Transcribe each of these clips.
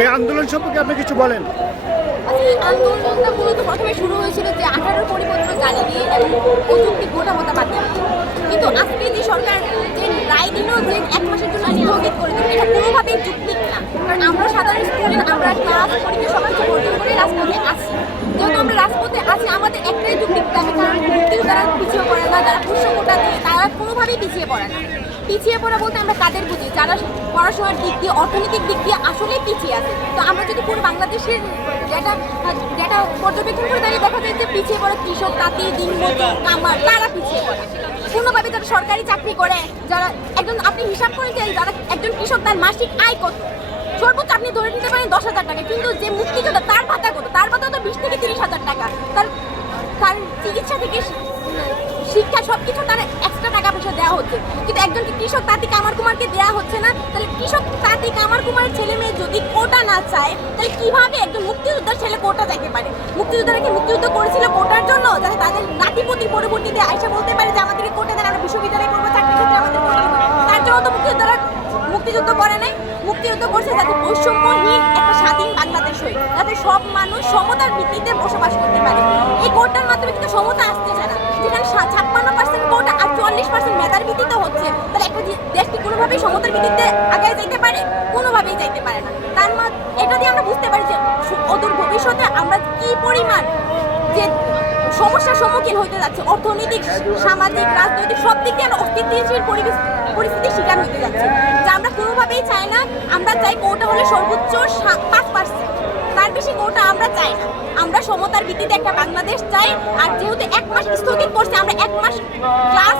এই আন্দোলন সম্পর্কে আপনি কিছু বলেন। আচ্ছা, আন্দোলনটা মূলত প্রথমে শুরু হয়েছিল যে আঠারোর পরিবর্তন গাড়ি নিয়ে এবং প্রযুক্তি গোটা কিন্তু আজকে যে সরকার যে রায় দিল যে এক মাসের জন্য স্থগিত করে দিল, এটা কোনোভাবেই যুক্তি না। কারণ আমরা সাধারণ স্টুডেন্ট, আমরা ক্লাস পরীক্ষা সব কিছু করে রাজপথে আসি কোনোভাবেই পিছিয়ে পড়ে না। পিছিয়ে পড়া বলতে আমরা কাদের বুঝি? যারা পড়াশোনার দিক দিয়ে, অর্থনৈতিক দিক দিয়ে আসলেই পিছিয়ে আছে। তো আমরা যদি পুরো বাংলাদেশের ডেটা ডেটা পর্যবেক্ষণ করে তাহলে দেখা যায় যে পিছিয়ে পড়া কৃষক, তাঁতি, দিনমজুর, কামার, তারা পিছিয়ে পড়া। কোনোভাবে যারা সরকারি চাকরি করে, যারা একজন, আপনি হিসাব করে যে যারা একজন কৃষক, তার মাসিক আয় কত? সর্বোচ্চ আপনি ধরে নিতে পারেন দশ হাজার টাকা। কিন্তু যে মুক্তিযোদ্ধা, তার ভাতা কত? তার ভাতা তো বিশ থেকে তিরিশ হাজার টাকা। তার তার চিকিৎসা থেকে শিক্ষা সবকিছু তার এক্সট্রা টাকা পয়সা দেওয়া হচ্ছে। কিন্তু একজনকে কৃষক তাঁতি কামার কুমারকে দেওয়া হচ্ছে না, তাহলে কৃষক তাঁতি কামার কুমারের ছেলে মেয়ে যদি কোটা না চায়, তাহলে কীভাবে একজন মুক্তিযোদ্ধার ছেলে কোটা চাইতে পারে? মুক্তিযোদ্ধারা কি মুক্তিযুদ্ধ করেছিল কোটার জন্য? যাতে তাদের নাতিপতি পরবর্তীতে আইসা বলতে পারে যে আমাদেরকে কোটা দেন, আমরা বিশ্ববিদ্যালয়ে করব চাকরি ক্ষেত্রে আমাদের তার জন্য তো মুক্তিযোদ্ধারা মুক্তিযুদ্ধ করে নাই। মুক্তিযুদ্ধ করছে যাতে বৈষম্যহীন একটা স্বাধীন বাংলাদেশ হয় যাতে সব মানুষ সমতার ভিত্তিতে বসবাস করতে পারে। এই কোটার মাধ্যমে কিন্তু সমতা আসতেছে না। হচ্ছে তাহলে একটা দেশ কোনোভাবেই সমতার ভিত্তিতে আগে যাইতে পারে? কোনোভাবেই যাইতে পারে না। তার মা এটা দিয়ে আমরা বুঝতে পারি যে অদূর ভবিষ্যতে আমরা কি পরিমাণ যে সমস্যার সম্মুখীন হতে যাচ্ছে, অর্থনৈতিক, সামাজিক, রাজনৈতিক সব দিক দিয়ে আমরা অস্তিত্বশীল পরিবেশ পরিস্থিতির শিকার হতে যাচ্ছে। যা আমরা কোনোভাবেই চাই না। আমরা চাই কোটা হলে সর্বোচ্চ পাঁচ পার্সেন্ট তার বেশি কোটা আমরা চাই না। আমরা সমতার ভিত্তিতে একটা বাংলাদেশ চাই। আর যেহেতু এক মাস স্থগিত করছে, আমরা এক মাস ক্লাস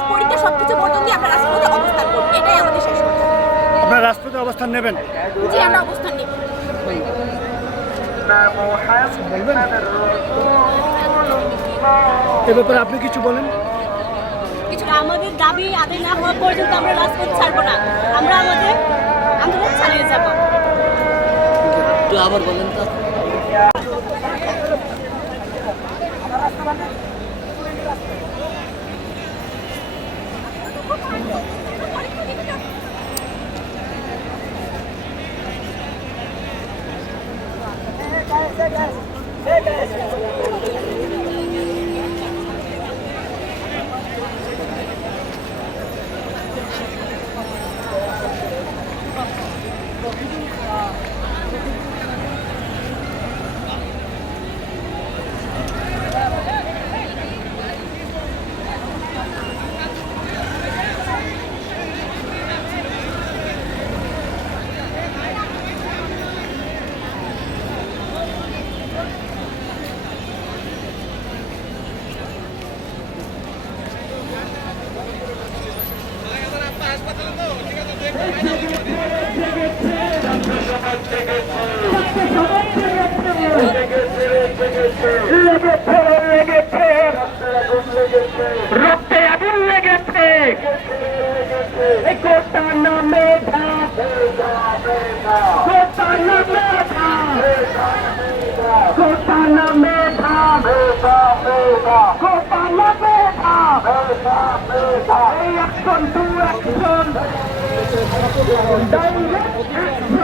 অবস্থান নেবেন? আমরা অবস্থান নিব। বলবেন? এ ব্যাপারে আপনি কিছু বলেন। কিছু আমাদের দাবি আদায় না হওয়া পর্যন্ত আমরা রাজপথ ছাড়বো না। আমরা আমাদের আন্দোলন চালিয়ে যাব। একটু আবার বলেন তো। রক্তে আগুন লেগেছে। কোটার নামে কোটার নামে কোটার নামে কোটার নামে এই action to action direct action